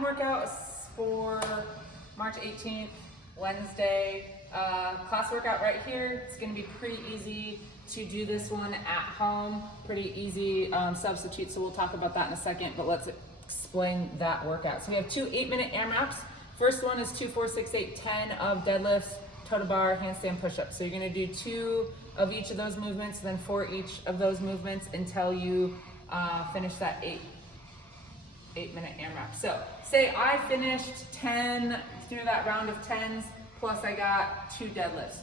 home workout for March 18th, Wednesday. Class workout right here. It's going to be pretty easy to do this one at home. Pretty easy substitute, so we'll talk about that in a second, but let's explain that workout. So we have 2 8-minute AMRAPs. First one is 2, 4, 6, 8, 10 of deadlifts, toe to bar, handstand push-ups. So you're going to do 2 of each of those movements, then 4 each of those movements until you finish that 8-minute AMRAP. So say I finished 10 through that round of 10s, plus I got 2 deadlifts.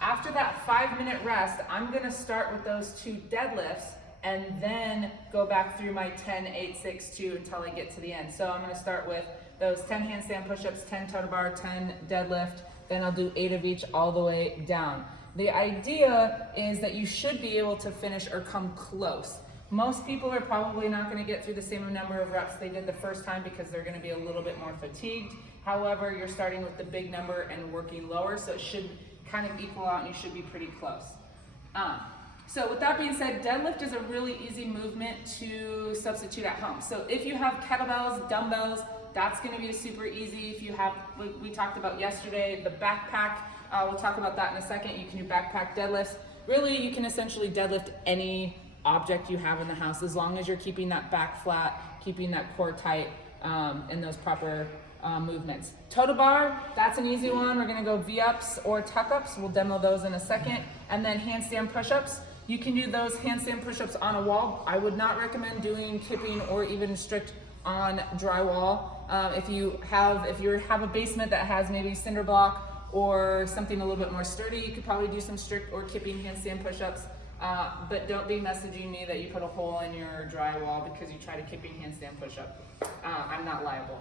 After that 5-minute rest, I'm gonna start with those 2 deadlifts and then go back through my 10, 8, 6, 2 until I get to the end. So I'm gonna start with those 10 handstand push-ups, 10 toe to bar, 10 deadlift, then I'll do 8 of each all the way down. The idea is that you should be able to finish or come close. Most people are probably not going to get through the same number of reps they did the first time because they're going to be a little bit more fatigued. However, you're starting with the big number and working lower, so it should kind of equal out and you should be pretty close. So with that being said, deadlift is a really easy movement to substitute at home. So if you have kettlebells, dumbbells, that's going to be super easy. If you have, we talked about yesterday, the backpack, we'll talk about that in a second. You can do backpack deadlifts. Really, you can essentially deadlift any object you have in the house as long as you're keeping that back flat, keeping that core tight, in those proper movements. Toe to bar, that's an easy one. We're gonna go V-ups or tuck-ups. We'll demo those in a second. And then handstand push-ups. You can do those handstand push-ups on a wall. I would not recommend doing kipping or even strict on drywall. If you have a basement that has maybe cinder block or something a little bit more sturdy, you could probably do some strict or kipping handstand push-ups. But don't be messaging me that you put a hole in your drywall because you tried a kipping handstand push-up. I'm not liable.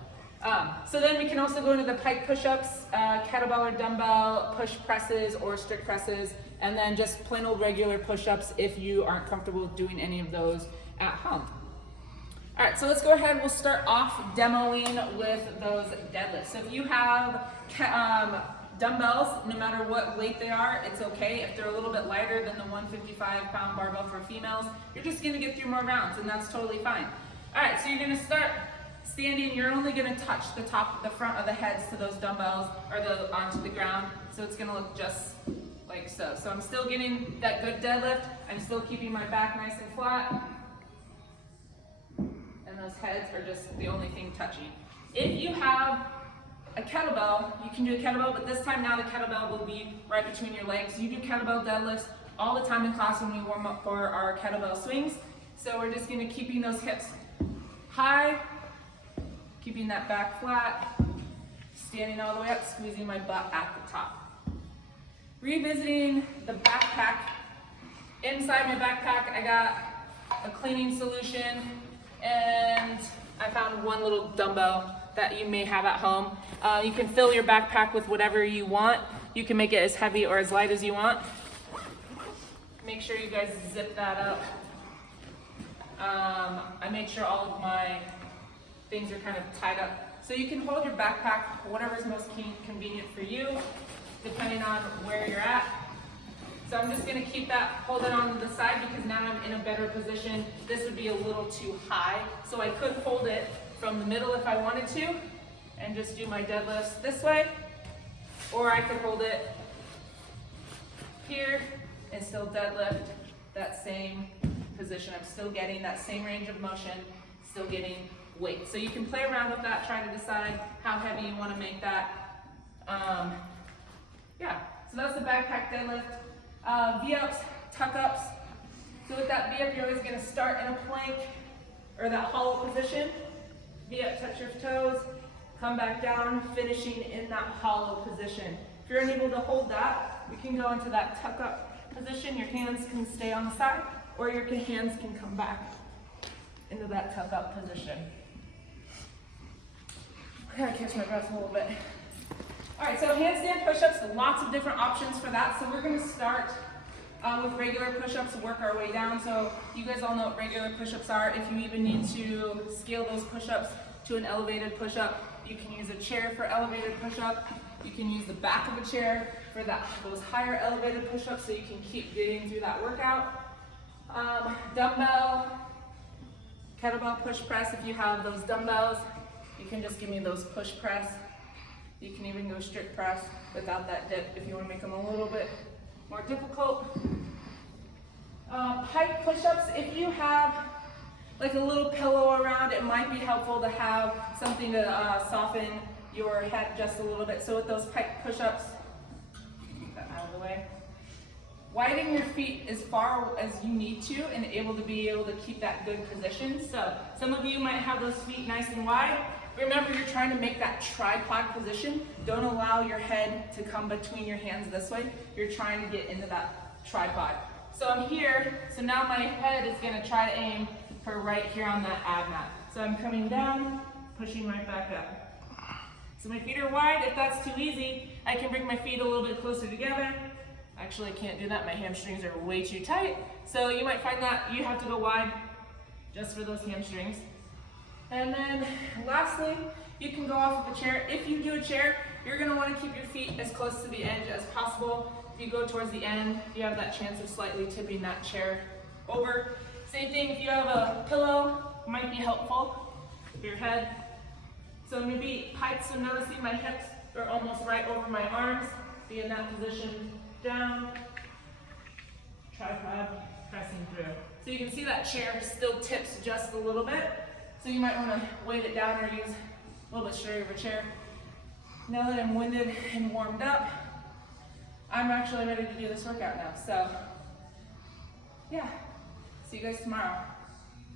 So then we can also go into the pike push-ups, kettlebell or dumbbell, push presses or strict presses, and then just plain old regular push-ups if you aren't comfortable doing any of those at home. All right, so let's go ahead. We'll start off demoing with those deadlifts. So if you have dumbbells, no matter what weight they are, it's okay. If they're a little bit lighter than the 155-pound barbell for females, you're just gonna get through more rounds, and that's totally fine. All right, so you're gonna start standing. You're only gonna touch the front of the heads to those dumbbells or onto the ground, so it's gonna look just like so. So I'm still getting that good deadlift. I'm still keeping my back nice and flat, and those heads are just the only thing touching. If you have a kettlebell, you can do a kettlebell, but this time now the kettlebell will be right between your legs. You do kettlebell deadlifts all the time in class when we warm up for our kettlebell swings. So we're just gonna keeping those hips high, keeping that back flat, standing all the way up, squeezing my butt at the top. Revisiting the backpack. Inside my backpack, I got a cleaning solution, and I found one little dumbbell that you may have at home. You can fill your backpack with whatever you want. You can make it as heavy or as light as you want. Make sure you guys zip that up. I made sure all of my things are kind of tied up. So you can hold your backpack whatever's most convenient for you, depending on where you're at. So I'm just gonna keep that, hold it on the side because now I'm in a better position. This would be a little too high, so I could hold it from the middle if I wanted to, and just do my deadlifts this way, or I could hold it here and still deadlift that same position. I'm still getting that same range of motion, still getting weight. So you can play around with that, try to decide how heavy you want to make that. Yeah, so that's the backpack deadlift. V-ups, tuck-ups. So with that V-up, you're always going to start in a plank or that hollow position. V-up, touch your toes, come back down, finishing in that hollow position. If you're unable to hold that, we can go into that tuck-up position. Your hands can stay on the side, or your hands can come back into that tuck-up position. I gotta catch my breath a little bit. All right, so handstand push-ups, lots of different options for that. So we're gonna start with regular push-ups and work our way down. So you guys all know what regular push-ups are. If you even need to scale those push-ups to an elevated push-up, you can use a chair for elevated push-up. You can use the back of a chair for those higher elevated push-ups so you can keep getting through that workout. Dumbbell, kettlebell push press if you have those dumbbells. You can just give me those push press. You can even go strict press without that dip if you want to make them a little bit more difficult. Pike push-ups, if you have like a little pillow around, it might be helpful to have something to soften your head just a little bit. So with those pike push-ups, get that out of the way. Widen your feet as far as you need to and able to keep that good position. So some of you might have those feet nice and wide. Remember, you're trying to make that tripod position. Don't allow your head to come between your hands this way. You're trying to get into that tripod. So I'm here, so now my head is gonna try to aim for right here on that ab mat. So I'm coming down, pushing right back up. So my feet are wide. If that's too easy, I can bring my feet a little bit closer together. Actually, I can't do that. My hamstrings are way too tight. So you might find that you have to go wide just for those hamstrings. And then lastly, you can go off of a chair. If you do a chair, you're gonna wanna keep your feet as close to the edge as possible. If you go towards the end, you have that chance of slightly tipping that chair over. Same thing, if you have a pillow, might be helpful for your head. So I'm gonna be pike, so noticing my hips are almost right over my arms. Be in that position, down, tripod, pressing through. So you can see that chair still tips just a little bit. So you might want to weight it down or use a little bit straighter of a chair. Now that I'm winded and warmed up, I'm actually ready to do this workout now. So yeah, see you guys tomorrow.